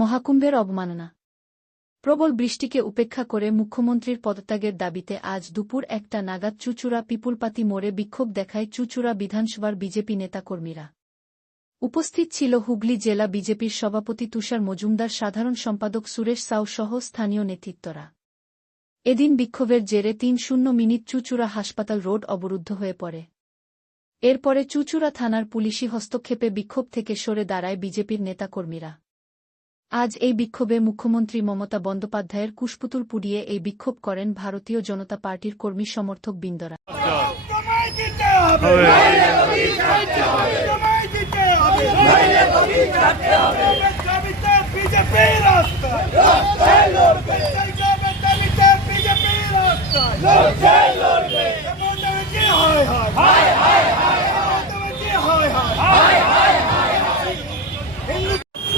মহাকুম্ভের অবমাননা। প্রবল বৃষ্টিকে উপেক্ষা করে মুখ্যমন্ত্রীর পদত্যাগের দাবিতে আজ দুপুর ১টা নাগাদ চুঁচুড়া পিপুলপাতি মোড়ে বিক্ষোভ দেখায় চুঁচুড়া বিধানসভার বিজেপি নেতাকর্মীরা। উপস্থিত ছিল হুগলি জেলা বিজেপির সভাপতি তুষার মজুমদার, সাধারণ সম্পাদক সুরেশ সাউ সহ স্থানীয় নেতৃত্বরা। এদিন বিক্ষোভের জেরে ৩০ চুঁচুড়া হাসপাতাল রোড অবরুদ্ধ হয়ে পড়ে। এরপরে চুঁচুড়া থানার পুলিশি হস্তক্ষেপে বিক্ষোভ থেকে সরে দাঁড়ায় বিজেপির নেতাকর্মীরা। আজ এই বিক্ষোভে মুখ্যমন্ত্রী মমতা বন্দ্যোপাধ্যায়ের কুশপুতুল পুড়িয়ে এই বিক্ষোভ করেন ভারতীয় জনতা পার্টির কর্মী সমর্থক বৃন্দরা।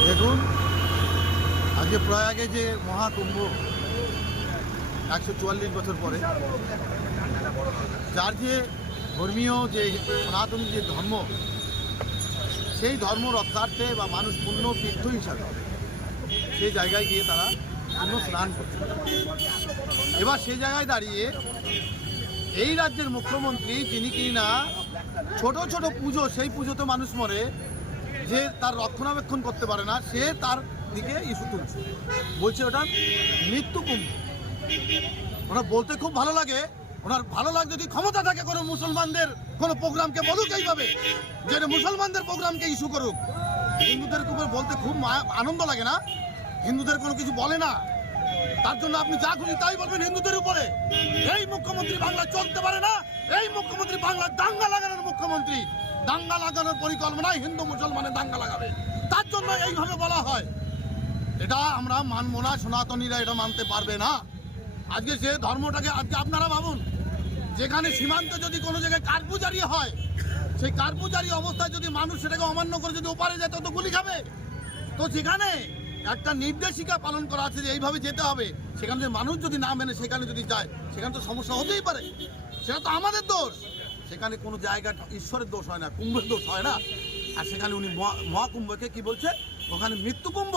দেখুন, আজকে প্রয়াগে যে মহাকুম্ভ ১৪৪ বছর পরে, যার যে ধর্মীয় যে সনাতনী যে ধর্ম, সেই ধর্ম রক্ষার্থে বা মানুষ পূর্ণ তীর্থ হিসাবে সেই জায়গায় গিয়ে তারা পূর্ণ স্নান করছে। এবার সেই জায়গায় দাঁড়িয়ে এই রাজ্যের মুখ্যমন্ত্রী, যিনি কিনা ছোট ছোট পুজো, সেই পুজোতে মানুষ মরে, যে তার রক্ষণাবেক্ষণ করতে পারে না, সে তার দিকে ইস্যু তুলছে, বলছে ওটা মৃত্যু কুম্ভ। ওনার বলতে খুব ভালো লাগে, ওনার ভালো লাগে যদি ক্ষমতা থাকে কোনো মুসলমানদের কোনো প্রোগ্রামকে বলুক এইভাবে, যে মুসলমানদের প্রোগ্রামকে ইস্যু করুক। হিন্দুদের উপর বলতে খুব আনন্দ লাগে না, হিন্দুদের কোনো কিছু বলে না, তার জন্য আপনি যা খুশি তাই বলবেন হিন্দুদের উপরে। এই মুখ্যমন্ত্রী বাংলা চলতে পারে না, এই মুখ্যমন্ত্রী বাংলা দাঙ্গা লাগানোর মুখ্যমন্ত্রী। দাঙ্গা লাগানোর পরিকল্পনায় হিন্দু মুসলমানের দাঙ্গা লাগাবে, তার জন্য এইভাবে বলা হয়। এটা আমরা মানব না, সনাতনীরা এটা মানতে পারবে না। আজকে যে ধর্মটাকে, আজকে আপনারা ভাবুন, যেখানে সীমান্তে যদি কোনো জায়গায় কারপুজারি হয়, সেই কারপুজারি অবস্থায় যদি মানুষ সেটাকে অমান্য করে যদি ওপারে যায় তো গুলি খাবে। তো যেখানে একটা নির্দেশিকা পালন করা আছে যে এইভাবে যেতে হবে, সেখানে যে মানুষ যদি না মেনে সেখানে যদি যায়, সেখানে তো সমস্যা হতেই পারে। সেটা তো আমাদের দোষ। সেখানে কোনো জায়গাটা ঈশ্বরের দোষ হয় না, কুম্ভের দোষ হয় না। আর সেখানে উনি মহাকুম্ভকে কি বলছে, ওখানে মৃত্যু কুম্ভ,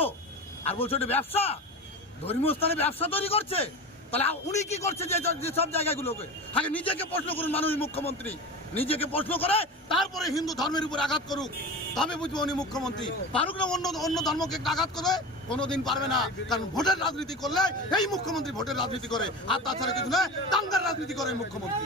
আর বলছে ওটা ব্যবসা, ধর্মীয় স্থানে ব্যবসা তৈরি করছে। তাহলে উনি কি করছে যেসব জায়গাগুলোকে? আগে নিজেকে প্রশ্ন করুন মাননীয় মুখ্যমন্ত্রী, নিজেকে প্রশ্ন করে তারপরে হিন্দু ধর্মের উপর আঘাত করুক, তবে বুঝবো উনি মুখ্যমন্ত্রী। পারুক না অন্য ধর্মকে আঘাত করে? কোনোদিন পারবে না, কারণ ভোটের রাজনীতি করলে এই মুখ্যমন্ত্রী ভোটের রাজনীতি করে, আর তাছাড়া কিছু নয়, দাঙ্গার রাজনীতি করে মুখ্যমন্ত্রী।